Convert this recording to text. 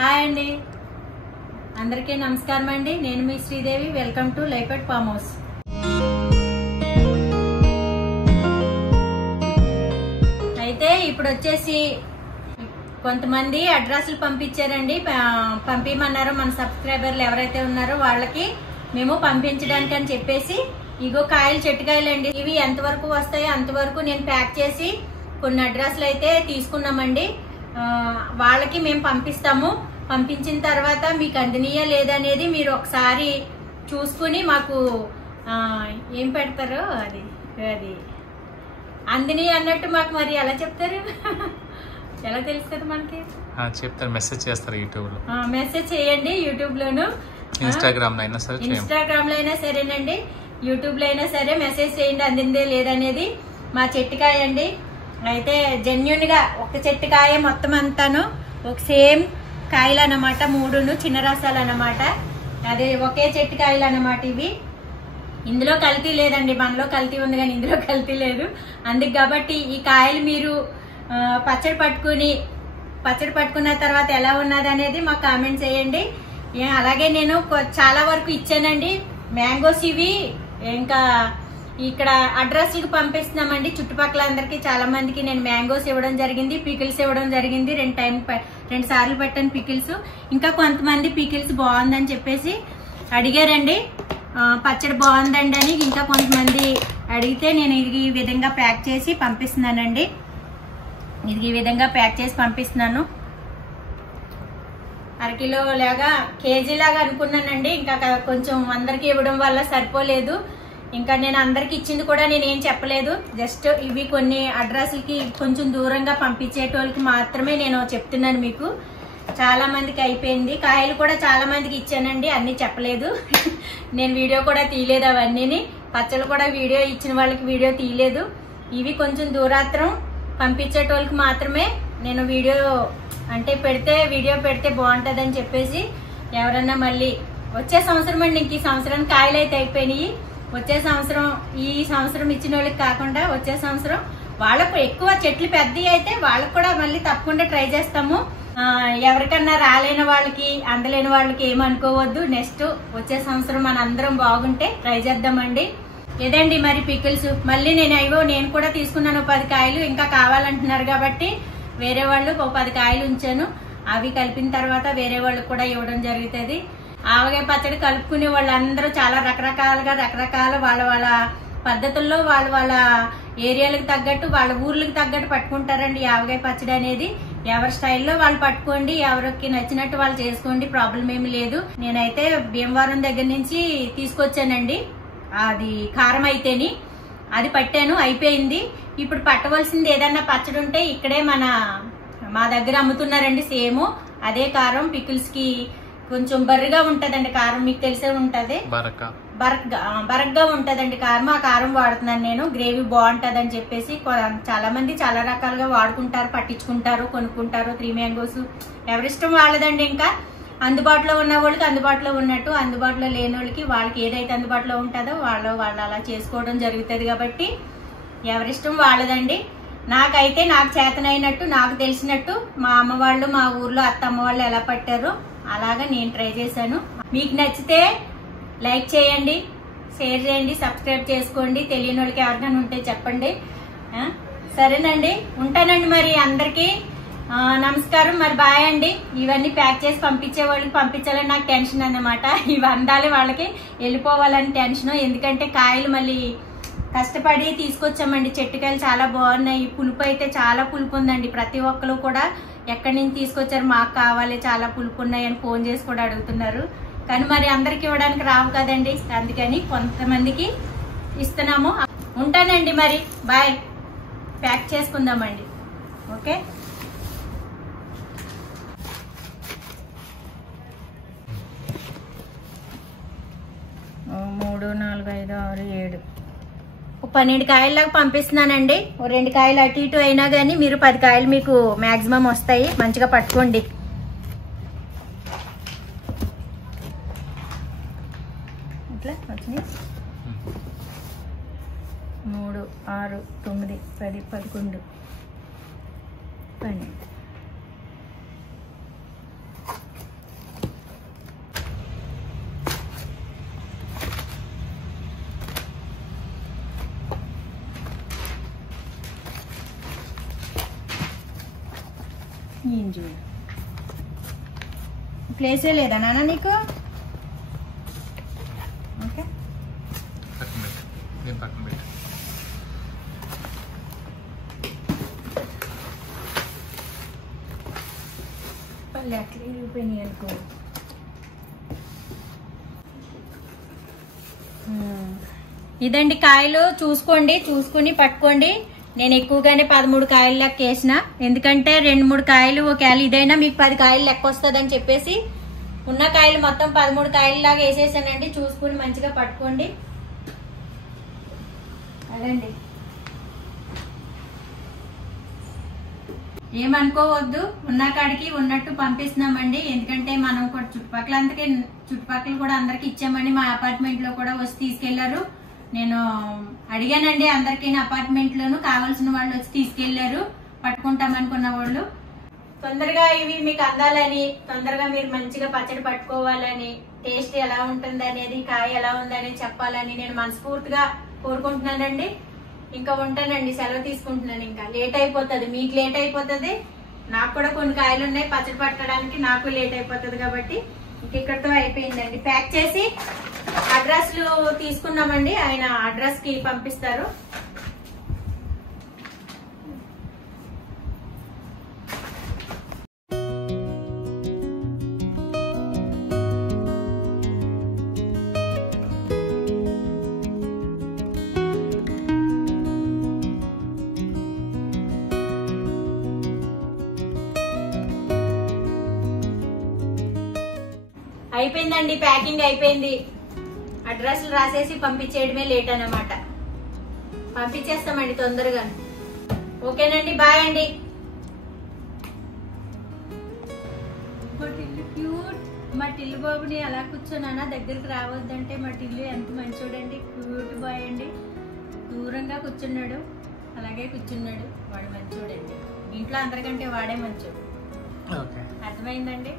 Hi అండి, అందరికీ నమస్కారం అండి. నేను మీ Sridevi. Welcome to life at farm house. అయితే ఇప్పుడు వచ్చేసి కొంతమంది అడ్రస్లు పంపించారండి, పంపించమన్నారు. మన సబ్స్క్రైబర్లు ఎవరైతే ఉన్నారో వాళ్ళకి మేము పంపించడానికి అని చెప్పేసి ఇగో కాయలు, చెట్టుకాయలు అండి. ఇవి ఎంతవరకు వస్తాయో అంతవరకు నేను ప్యాక్ చేసి కొన్ని అడ్రస్లు అయితే తీసుకున్నామండి. వాళ్ళకి మేము పంపిస్తాము. పంపించిన తర్వాత మీకు అందినీయా లేదనేది మీరు ఒకసారి చూసుకుని మాకు ఏం పెడతారో అది అది అందినీ అన్నట్టు మాకు మరి ఎలా చెప్తారు? ఎలా తెలుస్తుంది మనకి? చెప్తారు, మెసేజ్ చేస్తారు. యూట్యూబ్ లో మెసేజ్ చేయండి. యూట్యూబ్ లోను, ఇన్స్టాగ్రామ్ లో అయినా సరేనండి, యూట్యూబ్ లో అయినా సరే మెసేజ్ చేయండి అందిందే లేదనేది. మా చెట్టుకాయ అండి. అయితే జెన్యున్ గా ఒక చెట్టుకాయ మొత్తం అంతాను ఒక సేమ్ కాయలు అన్నమాట. 3 చిన్న రసాలు అన్నమాట. అదే ఒకే చెట్టుకాయలు అన్నమాట. ఇవి ఇందులో కల్తీ లేదండి. మనలో కల్తీ ఉంది కానీ ఇందులో కల్తీ లేదు. అందుకు కాబట్టి ఈ కాయలు మీరు పచ్చడి పట్టుకున్న తర్వాత ఎలా ఉన్నది అనేది మాకు కామెంట్ చేయండి. అలాగే నేను చాలా వరకు ఇచ్చానండి మ్యాంగోస్. ఇవి ఇంకా ఇక్కడ అడ్రస్కి పంపిస్తున్నామండి. చుట్టుపక్కల అందరికి చాలా మందికి నేను మ్యాంగోస్ ఇవ్వడం జరిగింది, పికిల్స్ ఇవ్వడం జరిగింది. 2 సార్లు పెట్టాను పికిల్స్. ఇంకా కొంతమంది పికిల్స్ బాగుందని చెప్పేసి అడిగారండి, పచ్చడి బాగుందండి అని. ఇంకా కొంతమంది అడిగితే నేను ఇది ఈ విధంగా ప్యాక్ చేసి పంపిస్తున్నానండి. ఇది ఈ విధంగా ప్యాక్ చేసి పంపిస్తున్నాను. అరకిలో లాగా, కేజీ లాగా అనుకున్నానండి. ఇంకా కొంచెం అందరికి ఇవ్వడం వల్ల సరిపోలేదు. ఇంకా నేను అందరికి ఇచ్చింది కూడా నేనేం చెప్పలేదు. జస్ట్ ఇవి కొన్ని అడ్రస్లకి కొంచెం దూరంగా పంపించేటోళ్ళకి మాత్రమే నేను చెప్తున్నాను. మీకు చాలా మందికి అయిపోయింది. కాయలు కూడా చాలా మందికి ఇచ్చానండి, అన్ని చెప్పలేదు. నేను వీడియో కూడా తీయలేదు అవన్నీ. పచ్చళ్ళు కూడా వీడియో ఇచ్చిన వాళ్ళకి వీడియో తీయలేదు. ఇవి కొంచెం దూరాత్రం పంపించేటోళ్ళకి మాత్రమే నేను వీడియో పెడితే బాగుంటుందని చెప్పేసి. ఎవరన్నా మళ్ళీ వచ్చే సంవత్సరం అండి, ఇంక ఈ సంవత్సరానికి కాయలు అయితే అయిపోయినాయి. వచ్చే సంవత్సరం, ఈ సంవత్సరం ఇచ్చిన వాళ్ళకి కాకుండా వచ్చే సంవత్సరం వాళ్ళకు ఎక్కువ చెట్లు పెద్దవి అయితే వాళ్ళకు కూడా మళ్ళీ తప్పకుండా ట్రై చేస్తాము. ఎవరికన్నా రాలేని వాళ్ళకి, అందలేని వాళ్ళకి ఏమనుకోవద్దు. నెక్స్ట్ వచ్చే సంవత్సరం మన అందరం బాగుంటే ట్రై చేద్దామండి. లేదండి మరి పికిల్స్ మళ్ళీ నేను కూడా తీసుకున్నాను 10 కాయలు. ఇంకా కావాలంటున్నారు కాబట్టి వేరే వాళ్ళు 10 కాయలు ఉంచాను. అవి కలిపిన తర్వాత వేరే వాళ్ళకి కూడా ఇవ్వడం జరుగుతుంది. ఆవకాయ పచ్చడి కలుపుకునే వాళ్ళందరూ చాలా రకరకాల వాళ్ళ పద్ధతుల్లో వాళ్ళ ఏరియాలకు తగ్గట్టు, వాళ్ళ ఊర్లకు తగ్గట్టు పట్టుకుంటారండి ఆవకాయ పచ్చడి అనేది. ఎవరి స్టైల్లో వాళ్ళు పట్టుకోండి, ఎవరికి నచ్చినట్టు వాళ్ళు చేసుకోండి, ప్రాబ్లం ఏమి లేదు. నేనైతే భీమవరం దగ్గర నుంచి తీసుకొచ్చానండి. అది కారం అయితేని అది పట్టాను, అయిపోయింది. ఇప్పుడు పట్టవలసింది ఏదన్నా పచ్చడి ఉంటే ఇక్కడే మా దగ్గర అమ్ముతున్నారండి. సేమ్ అదే కారం. పికిల్స్ కి కొంచెం బర్రగా ఉంటదండి కారం, మీకు తెలిసే ఉంటది. బరగ్గా ఉంటదండి కారం. ఆ కారం వాడుతున్నాను నేను. గ్రేవీ బాగుంటది అని చెప్పేసి చాలా మంది చాలా రకాలుగా వాడుకుంటారు, పట్టించుకుంటారు, కొనుక్కుంటారు. 3 మ్యాంగోస్ ఎవరిష్టం వాళ్ళదండి. ఇంకా అందుబాటులో ఉన్న వాళ్ళకి అందుబాటులో ఉన్నట్టు, అందుబాటులో లేని వాళ్ళకి వాళ్ళకి ఏదైతే అందుబాటులో ఉంటుందో వాళ్ళు అలా చేసుకోవడం జరుగుతుంది. కాబట్టి ఎవరిష్టం వాళ్ళదండి. నాకైతే నాకు చేతనైనట్టు, నాకు తెలిసినట్టు మా అమ్మ వాళ్ళు, మా ఊర్లో అత్తమ్మ వాళ్ళు ఎలా పట్టారో అలాగా నేను ట్రై చేశాను. మీకు నచ్చితే లైక్ చేయండి, షేర్ చేయండి, సబ్స్క్రైబ్ చేసుకోండి. తెలియని వాళ్ళకి ఎవరికైనా ఉంటే చెప్పండి. సరేనండి, ఉంటానండి. మరి అందరికీ నమస్కారం. మరి బాయ్ అండి. ఇవన్నీ ప్యాక్ చేసి పంపించే వాళ్ళకి పంపించాలని నాకు టెన్షన్ అన్నమాట. ఇవి అందాలి, వాళ్ళకి వెళ్ళిపోవాలని టెన్షన్. ఎందుకంటే కాయలు మళ్ళీ కష్టపడి తీసుకొచ్చామండి. చెట్టుకాయలు చాలా బాగున్నాయి. పులుపు అయితే చాలా పులుపు ఉందండి. ప్రతి ఒక్కరు కూడా ఎక్కడి నుంచి తీసుకొచ్చారు, మాకు కావాలి, చాలా పులుపు ఉన్నాయని ఫోన్ చేసి కూడా అడుగుతున్నారు. కానీ మరి అందరికి ఇవ్వడానికి రావు కదండి, అందుకని కొంతమందికి ఇస్తున్నాము. ఉంటానండి మరి, బాయ్. ప్యాక్ చేసుకుందామండి. ఓకే. మూడు, 4, 5, 6, 7, 12 కాయల్లాగా పంపిస్తున్నానండి. 2 కాయలు అటు ఇటు అయినా కానీ మీరు 10 కాయలు మీకు మాక్సిమం వస్తాయి. మంచిగా పట్టుకోండి. ఇట్లా వచ్చినాయి. 3, 6, 9, 10, 11, 12. ఈయన చూడు, ప్లేసే లేదా నాన్న నీకు? ఓకే పక్కన పెట్టు, దీని పక్కన పెట్టు. పల్లె అట్లా ఇరిగిపోయినాయి అనుకో. ఇదండి కాయలు, చూసుకుని పట్టుకోండి. నేను ఎక్కువగానే 13 కాయలు లెక్క వేసిన, ఎందుకంటే 2-3 కాయలు ఒకవేళ ఇదైనా మీకు 10 కాయలు లెక్క వస్తుందని చెప్పేసి ఉన్న కాయలు మొత్తం 13 కాయలు లాగా వేసేసానండి. చూసుకుని మంచిగా పట్టుకోండి. అదండి, ఏమనుకోవద్దు, ఉన్న కాడికి ఉన్నట్టు పంపిస్తున్నామండి. ఎందుకంటే మనం కూడా చుట్టుపక్కల కూడా అందరికి ఇచ్చామండి. మా అపార్ట్మెంట్ లో కూడా వచ్చి తీసుకెళ్లారు. నేను అడిగానండి అందరికీ, అపార్ట్మెంట్ లోను కావాల్సిన వాళ్ళు వచ్చి తీసుకెళ్లారు, పట్టుకుంటామనుకున్న వాళ్ళు. తొందరగా ఇవి మీకు అందాలని, తొందరగా మీరు మంచిగా పచ్చడి పట్టుకోవాలని, టేస్ట్ ఎలా ఉంటుంది అనేది, కాయ ఎలా ఉందని చెప్పాలని నేను మనస్ఫూర్తిగా కోరుకుంటున్నానండి. ఇంకా ఉంటానండి, సెలవు తీసుకుంటున్నాను. ఇంకా లేట్ అయిపోతుంది, మీకు లేట్ అయిపోతుంది, నాకు కూడా కొన్ని కాయలు ఉన్నాయి పచ్చడి పట్టడానికి, నాకు లేట్ అయిపోతుంది. కాబట్టి ఇక్కడితో అయిపోయిందండి. ప్యాక్ చేసి అడ్రస్లు తీసుకున్నామండి, ఆయన అడ్రస్ కి పంపిస్తారు. అయిపోయిందండి, ప్యాకింగ్ అయిపోయింది. అడ్రస్లు రాసేసి పంపించేయడమే లేట్ అన్నమాట. పంపించేస్తామండి తొందరగా. ఓకేనండి, బాయ్ అండి. మా టిల్లు బాబుని అలా కూర్చోనా, దగ్గరికి రావద్దంటే మా టిల్లు ఎంత మంచోడండి, క్యూట్ బాయ్ అండి. దూరంగా కూర్చున్నాడు, అలాగే కూర్చున్నాడు. వాడు మంచోడండి, ఇంట్లో అందరికంటే వాడే మంచోడు. అర్థమైందండి.